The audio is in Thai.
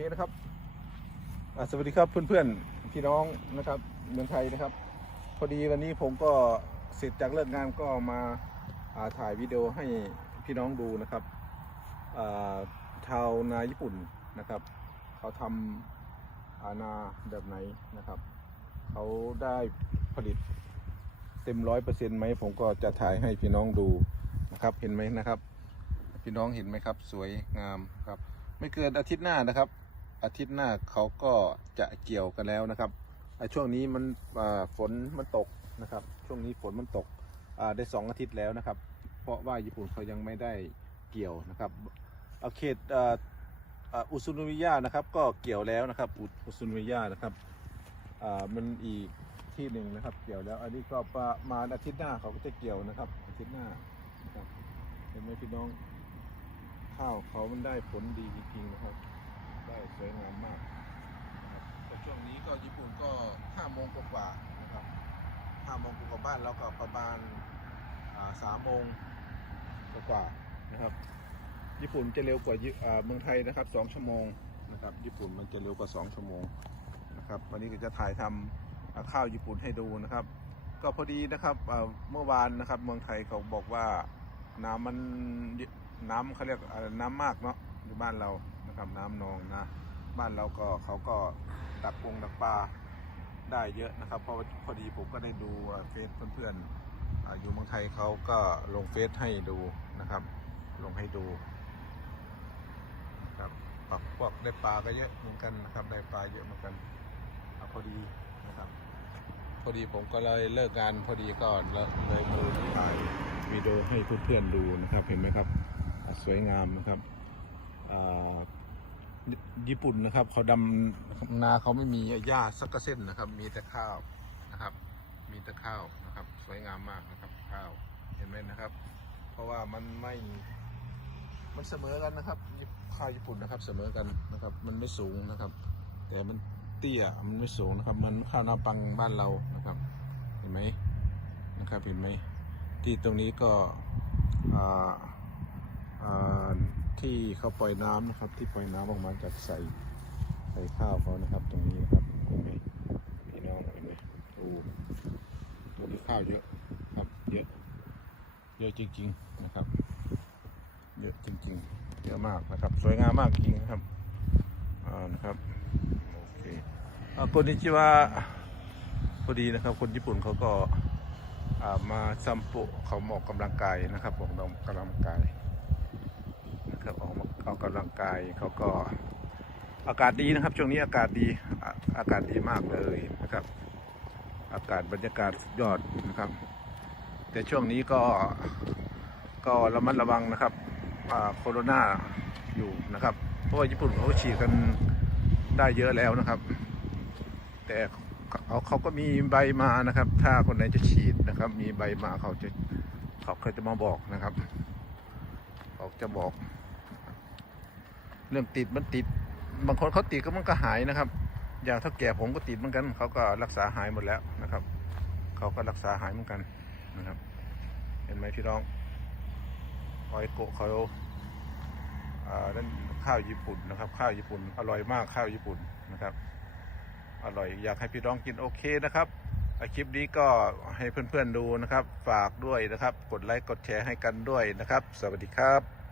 เคนะครับสวัสดีครับเพื่อนๆพี่น้องนะครับเมืองไทยนะครับ พอดีวันนี้ผมก็เสร็จจากเลิกงานก็มาาถ่ายวิดีโอให้พี่น้องดูนะครับชาวนาญี่ปุ่นนะครับ เขาทำอานาแบบไหนนะครับ เขาได้ผลิตเต็มร้อยเปอร์เซ็นต์ไหมผมก็จะถ่ายให้พี่น้องดูนะครับเห็นไหมนะครับ พี่น้องเห็นไหมครับ สวยงามครับ ไม่เกินอาทิตย์หน้านะครับ อาทิตย์หน้าเขาก็จะเกี่ยวกันแล้วนะครับช่วงนี้มันฝนมันตกนะครับ ช่วงนี้ฝนมันตกได้สองอาทิตย์แล้วนะครับ เพราะว่าญี่ปุ่นเขายังไม่ได้เกี่ยวนะครับเอาเขตอุซุนุวิยะนะครับ ก็เกี่ยวแล้วนะครับอุซุนุวิยะนะครับมันอีกที่หนึ่งนะครับ เกี่ยวแล้ว อันนี้ก็ประมาณอาทิตย์หน้าเขาก็จะเกี่ยวนะครับอาทิตย์หน้านะครับเห็นไหมพี่น้องข้าวเขามันได้ผลดีจริงๆนะครับ ได้สวยงามมากนะครับแต่ช่วงนี้ก็ญี่ปุ่นก็ห้าโมงกว่าๆนะครับห้าโมงกว่าบ้านเราก็ประมาณสามโมงกว่าๆนะครับ ญี่ปุ่นจะเร็วกว่าเมืองไทยนะครับสองชั่วโมงนะครับ ญี่ปุ่นมันจะเร็วกว่าสองชั่วโมงนะครับวันนี้ก็จะถ่ายทำอ่าข้าวญี่ปุ่นให้ดูนะครับ ก็พอดีนะครับเมื่อวานนะครับเมืองไทยเขาบอกว่าน้ำมันน้ำเขาเรียกน้ำมากเนาะอยู่บ้านเรา นะครับน้ำนองนะ บ้านเราก็เขาก็ดักปงดักปลาได้เยอะนะครับ เพราะพอดีผมก็ได้ดูเฟซเพื่อนๆอ่าอยู่เมืองไทยเขาก็ลงเฟซให้ดูนะครับ ลงให้ดูนะครับปักพวกได้ปลาก็เยอะเหมือนกันนะครับ ได้ปลาเยอะเหมือนกันอพอดีนะครับพอดีผมก็เลยเลิกงานพอดีก่อนแล้วเลยมือถ่ายวิดีโอให้เพื่อนๆดูนะครับ เห็นไหมครับ สวยงามนะครับอ่า ญี่ปุ่นนะครับ เขาดำนาเขาไม่มีหญ้าสักเส้นนะครับ มีแต่ข้าวนะครับ มีแต่ข้าวนะครับ สวยงามมากนะครับ ข้าวเห็นไหมนะครับ เพราะว่ามันไม่มันเสมอกันนะครับข้าวญี่ปุ่นนะครับ เสมอกันนะครับ มันไม่สูงนะครับ แต่มันเตี้ยมันไม่สูงนะครับ มันข้าวนาปังบ้านเรานะครับ เห็นไหมนะครับเห็นไหมที่ตรงนี้ก็อ่าอ่า ที่เขาปล่อยน้ำนะครับ ที่ปล่อยน้ำออกมาจากใส่ใส่ข้าวเขานะครับ ตรงนี้นะครับเห็นไหมพี่น้องเห็นไหมโอ้ตรงนี้ข้าวเยอะครับเยอะเยอะจริง ๆนะครับ เยอะจริงๆเยอะมากนะครับ สวยงามมากจริงนะครับอ่านะครับโอเคอ่าคนนิจิวะพอดีนะครับ คนญี่ปุ่นเขาก็ามาซัมปุเขาหมาออกกำลังกายนะครับออกกำลังกาย นะครับออกมาออกกำลังกายเขาก็อากาศดีนะครับ ช่วงนี้อากาศดีอากาศดีมากเลยนะครับ อากาศบรรยากาศยอดนะครับ แต่ช่วงนี้ก็ก็ระมัดระวังนะครับโคโรนาอยู่นะครับ เพราะว่าญี่ปุ่นเขาฉีดกันได้เยอะแล้วนะครับ แต่เขาเขาก็มีใบมานะครับ ถ้าคนไหนจะฉีดนะครับ มีใบมาเขาจะเขาเคยจะมาบอกนะครับเขาจะบอก เรื่องติดมันติด บางคนเขาติดก็มันก็หายนะครับ อย่างเท่าแก่ผมก็ติดเหมือนกัน เขาก็รักษาหายหมดแล้วนะครับ เขาก็รักษาหายเหมือนกันนะครับ เห็นไหมพี่น้องออยโกะเขาอ่านั่นข้าวญี่ปุ่นนะครับ ข้าวญี่ปุ่น อร่อยมากข้าวญี่ปุ่นนะครับ อร่อยอยากให้พี่น้องกินโอเคนะครับอะคลิปนี้ก็ให้เพื่อนๆดูนะครับ ฝากด้วยนะครับ กดไลค์กดแชร์ให้กันด้วยนะครับ สวัสดีครับ